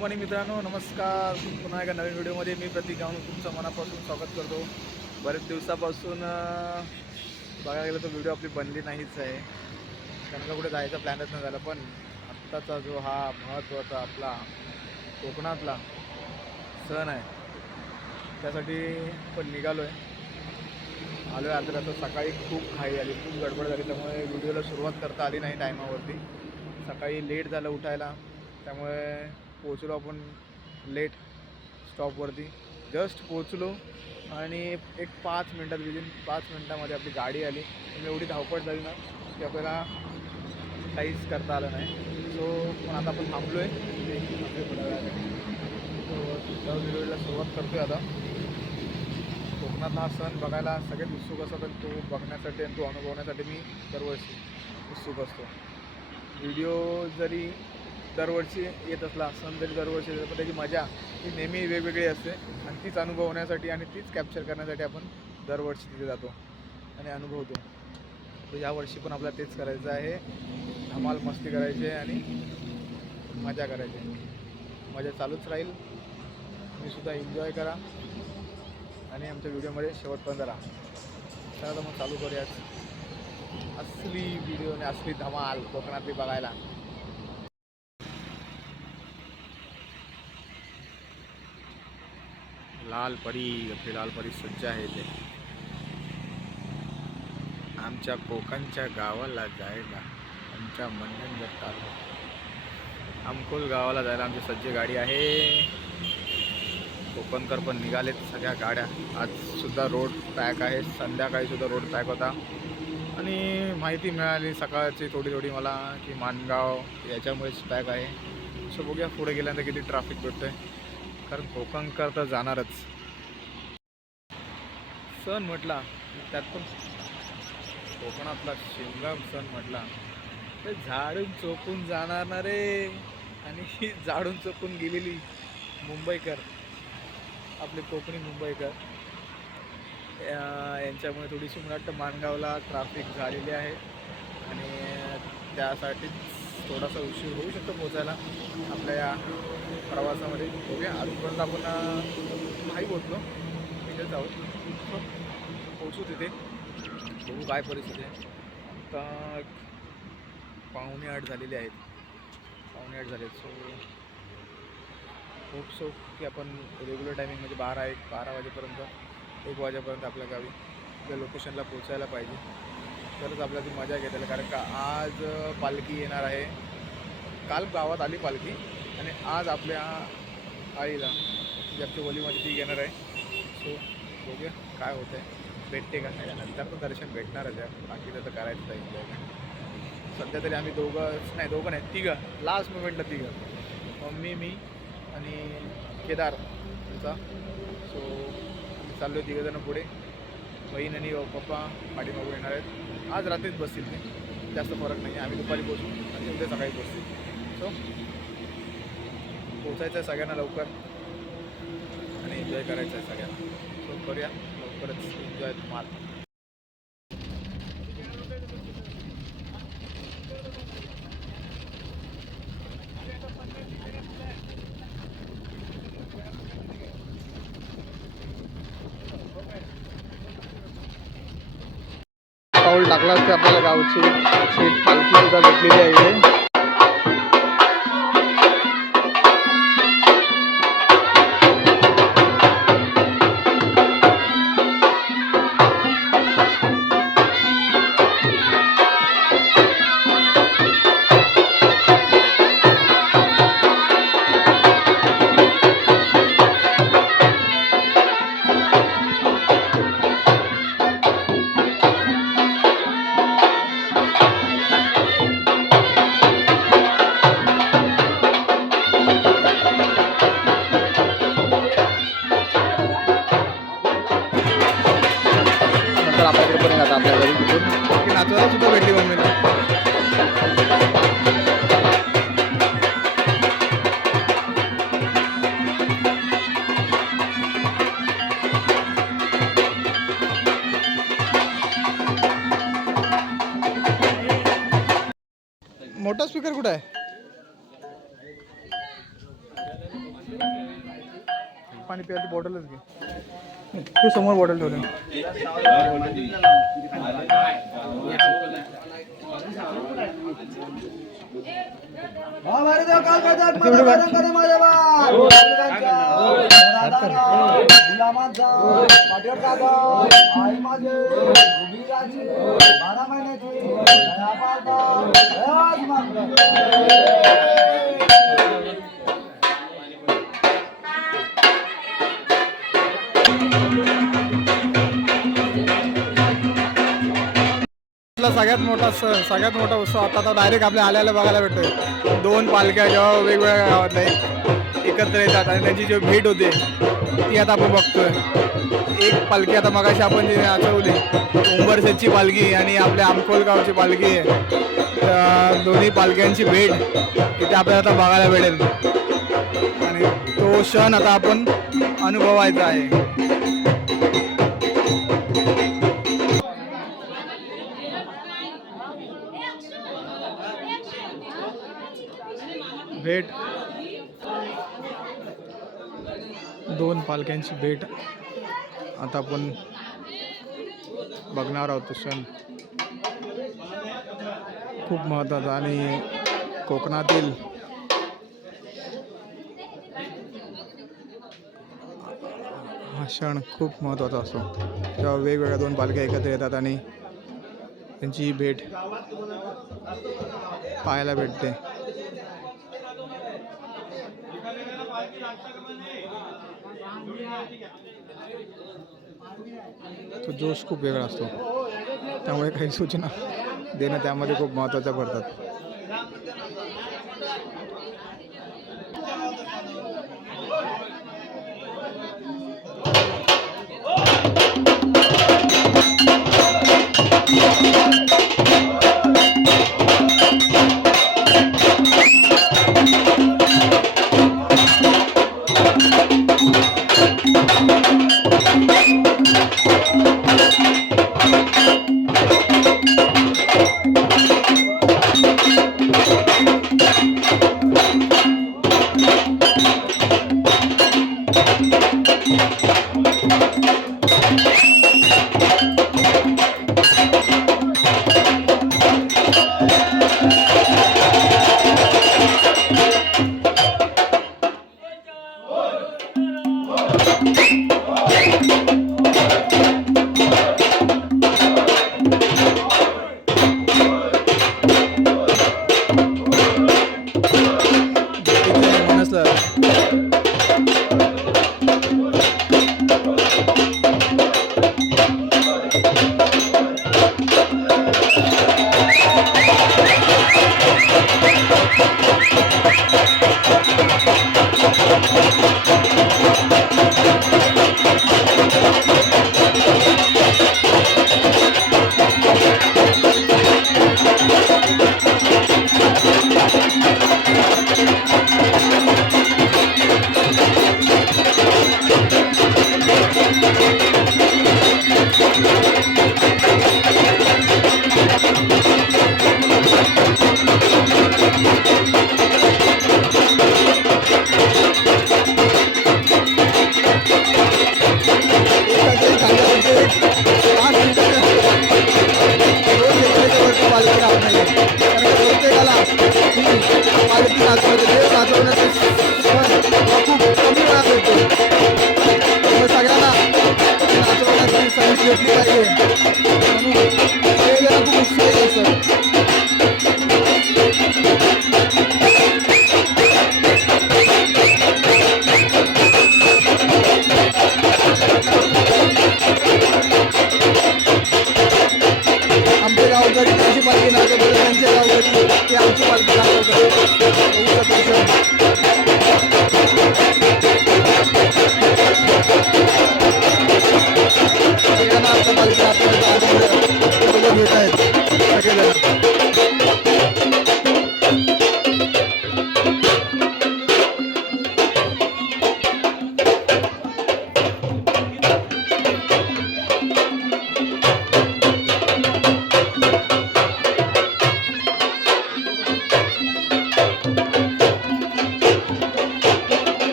Morning मित्रांनो, नमस्कार. पुन्हा एका नवीन व्हिडिओमध्ये मी प्रतीक गावणूक तुमचं मनापासून स्वागत करतो. बरेच दिवसापासून बघायला गेलं तर व्हिडिओ आपली बनली नाहीच आहे, कारण का कुठे जायचा प्लॅनच नाही झाला. पण आत्ताचा जो हा महत्त्वाचा आपला कोकणातला सण आहे त्यासाठी पण निघालो आहे. आलो आहे आता. तर सकाळी खूप घाई आली, खूप गडबड झाली, त्यामुळे व्हिडिओला सुरुवात करता आली नाही टायमावरती. सकाळी लेट झालं उठायला, त्यामुळे पोचलो आपण लेट स्टॉपवरती. जस्ट पोचलो आणि एक 5 मिनटात, विदिन 5 मिनटामध्ये आपली गाडी आली. पण एवढी धावपळ झाली ना की आपल्याला काहीच करता आलं नाही. सो पण आता आपण थांबलो आहे आपल्या थोड्या वेळासाठी. सो व्हिडिओला सुरुवात करतो आहे आता. कोकणातला हा सण बघायला सगळ्यात उत्सुक असतात आणि तो बघण्यासाठी आणि तो अनुभवण्यासाठी मी दरवर्षी उत्सुक असतो. व्हिडिओ जरी दरवर्षी येत असला, सण जरी दरवर्षी येत, पण त्याची मजा ही नेहमी वेगवेगळी असते आणि तीच अनुभवण्यासाठी आणि तीच कॅप्चर करण्यासाठी आपण दरवर्षी तिथे जातो आणि अनुभवतो. तर यावर्षी पण आपल्याला तेच करायचं आहे. धमाल मस्ती करायची आहे आणि मजा करायची आहे. मजा चालूच राहील. तुम्हीसुद्धा एन्जॉय करा आणि आमच्या व्हिडिओमध्ये शेवटपर्यंत राहा. तर मग चालू करूयाच असली व्हिडिओ आणि असली धमाल कोकणातली बघायला. लाल परी, आपली लाल परी सज्ज आहे ते आमच्या कोकणच्या गावाला जायला. आमच्या मंडण आमकोल गावाला जायला आमची सज्ज गाडी आहे. कोकणकर पण निघालेत सगळ्या गाड्या. आज सुद्धा रोड पॅक आहे, संध्याकाळी सुद्धा रोड पॅक होता. आणि माहिती मिळाली सकाळची थोडी थोडी मला की माणगाव याच्यामुळेच पॅक आहे. सो बघूया पुढे गेल्यानंतर किती ट्रॅफिक भेटतो आहे, कारण कोकणकर तर जाणारच. सण म्हटला त्यात पण कोकणातला शिमगा सण म्हटला तर झाडून चोपून जाणार ना रे. आणि ही झाडून चोपून गेलेली मुंबईकर, आपले कोकणी मुंबईकर, यांच्यामुळे थोडीशी मला वाटतं माणगावला ट्रॅफिक झालेली आहे आणि त्यासाठीच थोडासा उशीर होऊ शकतो पोचायला आपल्या या प्रवासामध्ये. बघूया, अजूनपर्यंत आपण नाही पोचलो, तिथेच आहोत. पोचू तिथे, बघू काय परिस्थिती आहे. आता 7:45 झालेले आहेत, 7:45 झाले. सो की आपण रेग्युलर टायमिंग म्हणजे 12 वाजेपर्यंत, 1 वाजेपर्यंत आपल्या गावी त्या लोकेशनला पोचायला पाहिजे. तरच आपल्याला ती मजा घेता येईल, कारण का आज पालखी येणार आहे. काल गावात आली पालखी आणि आज आपल्या आईला जी आमची वलीमध्ये ती घेणार आहे. सो बघूया काय होतं आहे, भेटते का. नंतर तर दर्शन भेटणारच आहे, बाकीचं तर करायचं आहे. सध्या तरी आम्ही दोघं नाही, तिघं लास्ट मोमेंटला, तिघं, मम्मी, मी आणि केदार तुमचा. सो चाललो आहे तिघंजणं पुढे. बहीण आणि पप्पा पाठीमागून येणार आहेत. आज रात्रीच बसतील ते, जास्त फरक नाही. आम्ही दुपारी पोचू आणि उद्या सकाळी पोचतील. सो पोचायचं आहे सगळ्यांना लवकर आणि एन्जॉय करायचं आहे सगळ्यांना. सो करूया लवकरच एन्जॉय तुम्हाला. पाऊल टाकला असते आपल्याला गावची पालखी सुद्धा भेटलेली आहे इथे. आपल्याकडे पण येतात आपल्या घरी तिथून की नाचवायला सुद्धा भेटली मम्मीला. मोठा स्पीकर कुठं आहे? पाणी प्यायची बॉटलच घे. तू समोर बॉटल ठेवलं. सगळ्यात मोठा उत्सव आता डायरेक्ट आपल्या आल्याला बघायला भेटतोय. 2 पालख्या जेव्हा वेगवेगळ्या गावातल्या एकत्र येतात आणि त्यांची जी भेट होते ती आता आपण बघतोय. एक पालखी आता मगाशी आपण जी नाचवली उंबरसेची पालखी आणि आपल्या आमकोल गावची पालखी आहे. दोन्ही पालख्यांची भेट इथे आपल्याला आता बघायला भेटेल आणि तो क्षण आता आपण अनुभवायचा आहे. भेट 2 पालख्यांची भेट आता आपण बघणार आहोत. क्षण खूप महत्त्वाचा आणि कोकणातील हा क्षण खूप महत्त्वाचा असतो जेव्हा वेगवेगळ्या 2 पालख्या एकत्र येतात आणि त्यांची भेट पाहायला भेटते. तो जोश खूप वेगळा असतो त्यामुळे काही सूचना देणं त्यामध्ये खूप महत्त्वाच्या पडतात.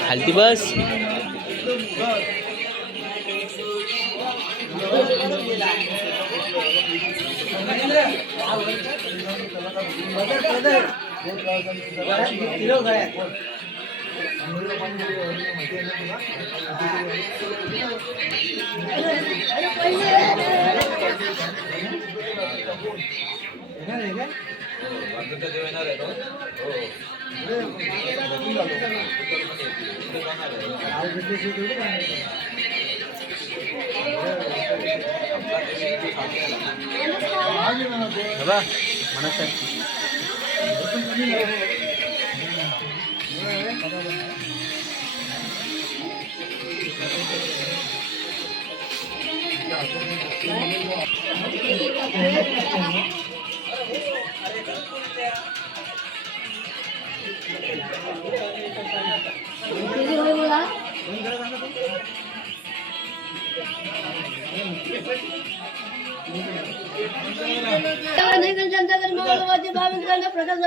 खालती बस. प्रकाश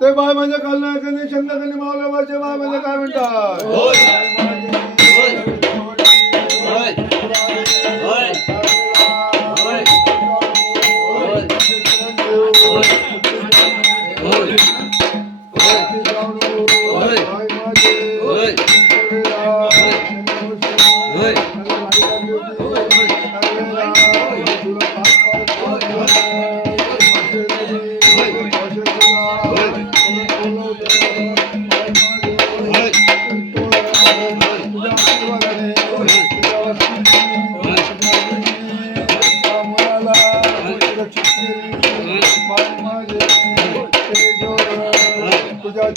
ते बाय म्हणजे कल्ला शंकर मावल्यावरचे बाय म्हणजे काय म्हणतात तुझ्या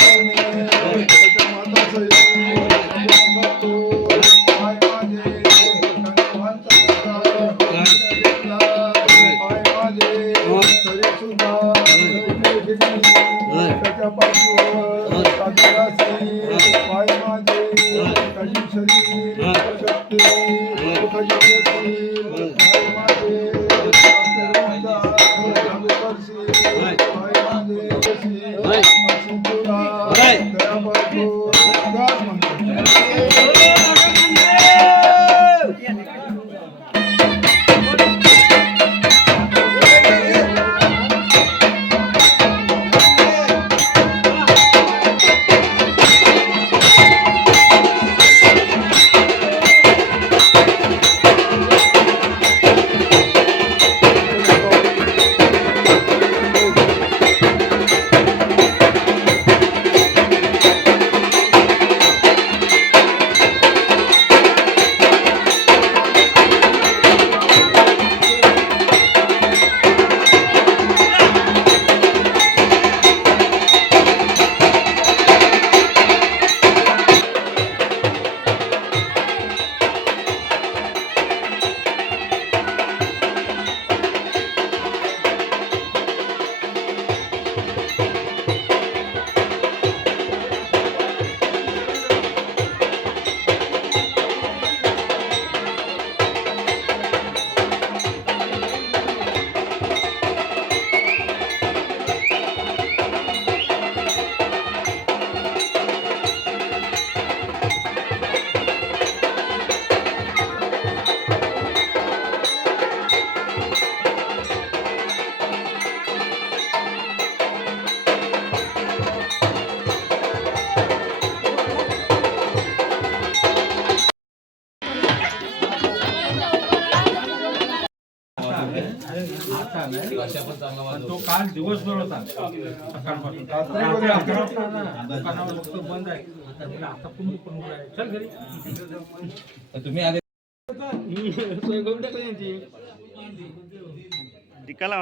तो काल दिवसभर होता सकाळपासून रात्री 11 वाजता ना दुकानावर फक्त बंद आहे आता पुन्हा पण उघडं आहे. चल घरी तुम्ही आले टिकाला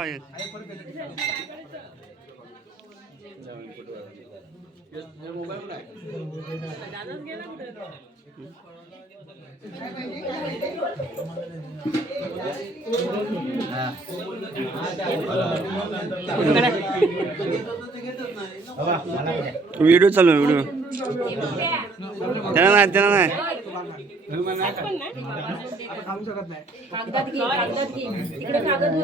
व्हिडिओ चालू आहे व्हिडिओ त्यांना नाही कागदात घे तिकडे कागद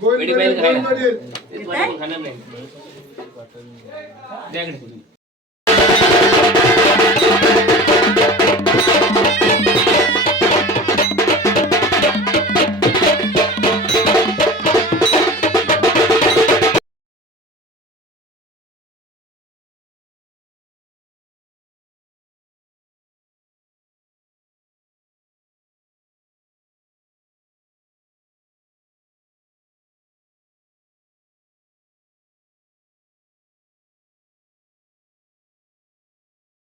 वर पैसे काय